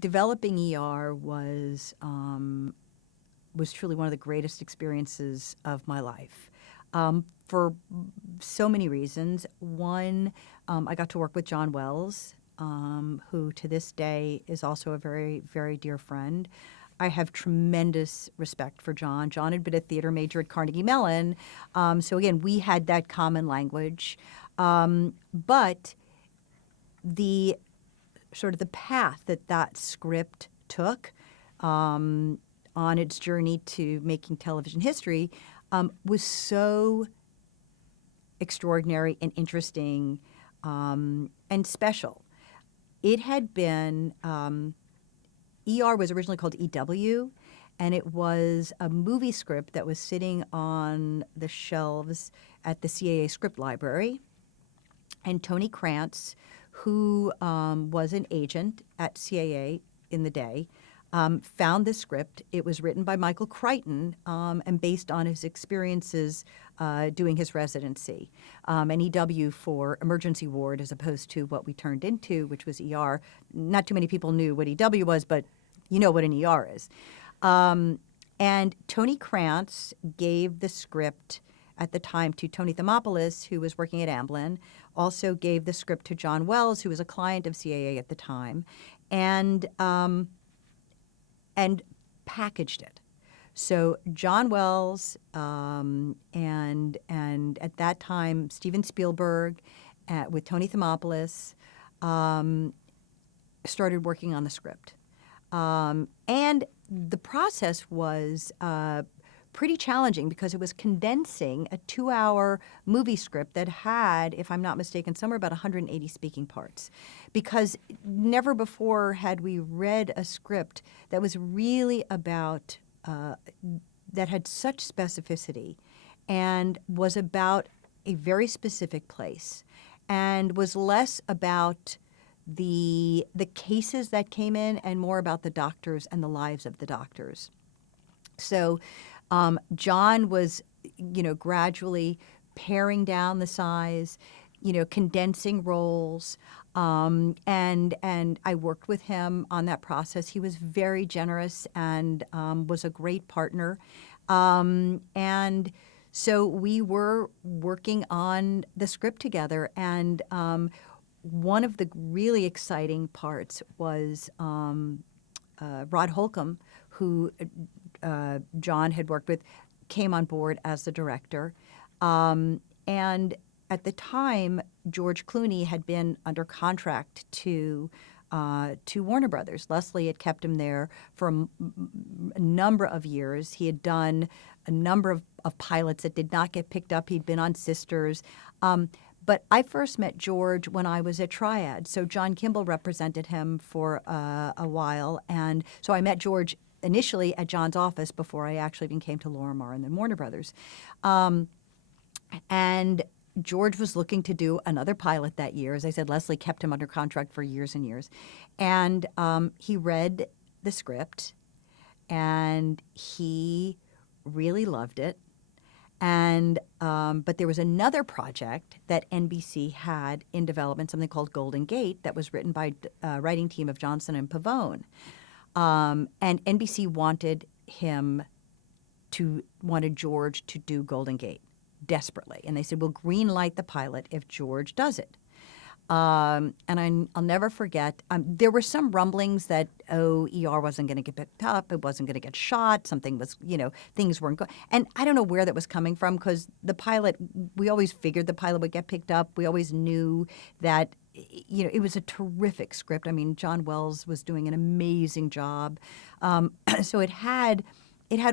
developing ER was truly one of the greatest experiences of my life, for so many reasons. One, I got to work with John Wells, who to this day is also a very, very dear friend. I have tremendous respect for John. John had been a theater major at Carnegie Mellon. So again, we had that common language. But the sort of the path that that script took on its journey to making television history was so extraordinary and interesting and special. It had been, ER was originally called EW, and it was a movie script that was sitting on the shelves at the CAA Script Library. And Tony Krantz, who was an agent at CAA in the day, found this script. It was written by Michael Crichton and based on his experiences doing his residency. And EW for emergency ward as opposed to what we turned into, which was ER. Not too many people knew what EW was, but you know what an ER is. And Tony Krantz gave the script at the time to Tony Thermopoulos, who was working at Amblin, also gave the script to John Wells, who was a client of CAA at the time, and packaged it. So John Wells and at that time Steven Spielberg with Tony Thermopoulos started working on the script. And the process was pretty challenging because it was condensing a 2-hour movie script that had, if I'm not mistaken, somewhere about 180 speaking parts. Because never before had we read a script that was really about, that had such specificity and was about a very specific place and was less about the cases that came in and more about the doctors and the lives of the doctors. So John was, gradually paring down the size, condensing roles, and I worked with him on that process. He was very generous and was a great partner, and so we were working on the script together. And one of the really exciting parts was Rod Holcomb, who John had worked with, came on board as the director. And at the time, George Clooney had been under contract to Warner Brothers. Leslie had kept him there for a number of years. He had done a number of pilots that did not get picked up. He'd been on Sisters. But I first met George when I was at Triad. So John Kimball represented him for a while. And so I met George initially at John's office before I actually even came to Lorimar and then Warner Brothers. And George was looking to do another pilot that year. As I said, Leslie kept him under contract for years and years. And he read the script, and he really loved it. And but there was another project that NBC had in development, something called Golden Gate, that was written by a writing team of Johnson and Pavone. And NBC wanted George to do Golden Gate desperately. And they said, we'll green light the pilot if George does it. And I'll never forget, there were some rumblings that, ER wasn't going to get picked up, it wasn't going to get shot, something was, things weren't going. And I don't know where that was coming from, because the pilot, we always figured the pilot would get picked up. We always knew that, it was a terrific script. I mean, John Wells was doing an amazing job. So it had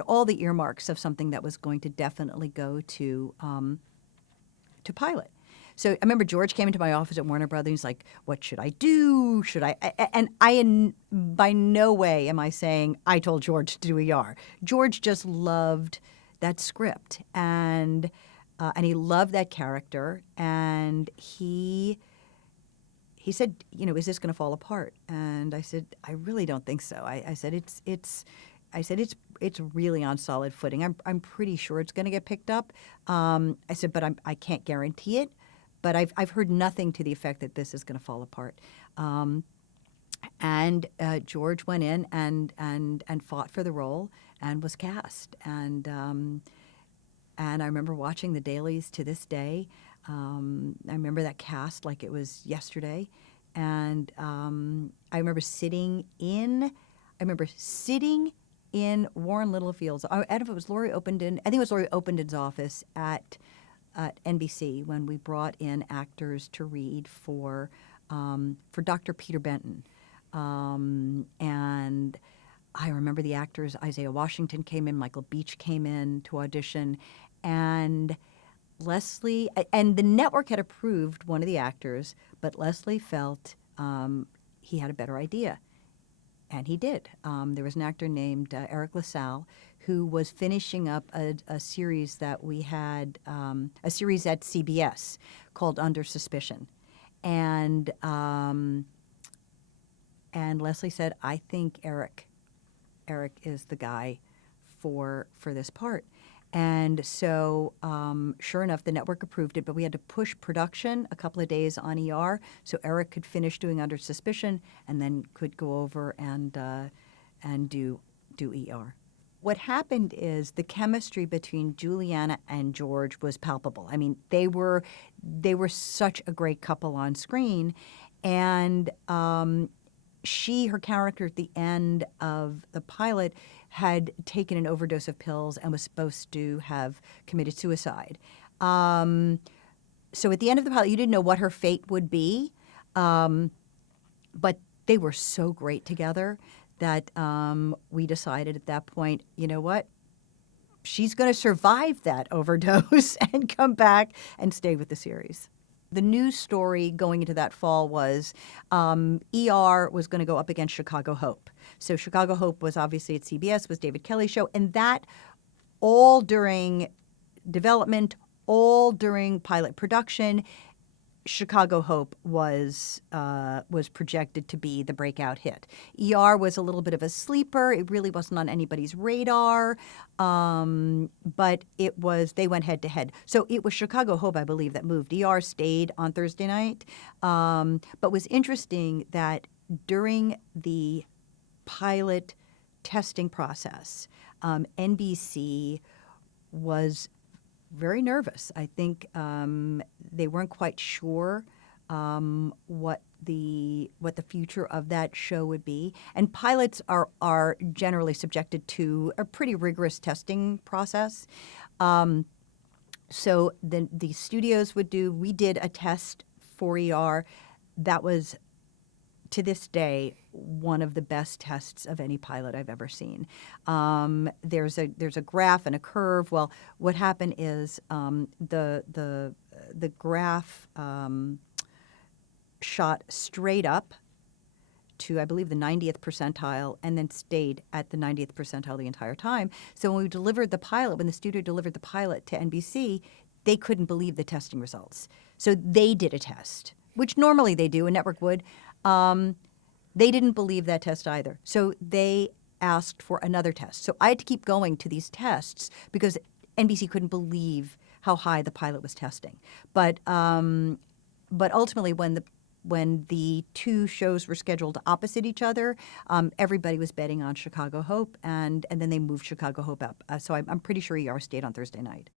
all the earmarks of something that was going to definitely go to pilot. So I remember George came into my office at Warner Brothers. He's like, "What should I do? Should I?" And by no way am I saying I told George to do ER. George just loved that script, and he loved that character, and he said, "Is this going to fall apart?" And I said, "I really don't think so." I said, it's really on solid footing. I'm pretty sure it's going to get picked up." I said, "But I can't guarantee it. But I've heard nothing to the effect that this is going to fall apart." And George went in and fought for the role and was cast. And I remember watching the dailies to this day. I remember that cast like it was yesterday. And I remember sitting in Warren Littlefield's. I don't know if it was Laurie Openden. I think it was Laurie Openden's office at NBC when we brought in actors to read for Dr. Peter Benton. And I remember the actors. Isaiah Washington came in. Michael Beach came in to audition. And Leslie, and the network had approved one of the actors, but Leslie felt he had a better idea. And he did. There was an actor named Eric LaSalle who was finishing up a series that we had, a series at CBS called Under Suspicion. And Leslie said, I think Eric is the guy for this part. And so, sure enough, the network approved it, but we had to push production a couple of days on ER so Eric could finish doing Under Suspicion and then could go over and do ER. What happened is the chemistry between Juliana and George was palpable. I mean, they were such a great couple on screen, and her character at the end of the pilot had taken an overdose of pills and was supposed to have committed suicide. So at the end of the pilot, you didn't know what her fate would be, but they were so great together that we decided at that point, you know what? She's going to survive that overdose and come back and stay with the series. The news story going into that fall was ER was going to go up against Chicago Hope. So Chicago Hope was obviously at CBS, was David Kelly's show, and that all during development, all during pilot production, Chicago Hope was projected to be the breakout hit. ER was a little bit of a sleeper. It really wasn't on anybody's radar, but they went head to head. So it was Chicago Hope, I believe, that moved. ER stayed on Thursday night, but was interesting that during the pilot testing process, NBC was very nervous. I think they weren't quite sure what the future of that show would be. And pilots are generally subjected to a pretty rigorous testing process. So the studios we did a test for ER that was, to this day, one of the best tests of any pilot I've ever seen. There's a graph and a curve. Well, what happened is the graph shot straight up to, I believe, the 90th percentile, and then stayed at the 90th percentile the entire time. So when the studio delivered the pilot to NBC, they couldn't believe the testing results. So they did a test, which normally they do, a network would. They didn't believe that test either. So they asked for another test. So I had to keep going to these tests because NBC couldn't believe how high the pilot was testing. But ultimately, when the two shows were scheduled opposite each other, everybody was betting on Chicago Hope, and then they moved Chicago Hope up. So I'm pretty sure ER stayed on Thursday night.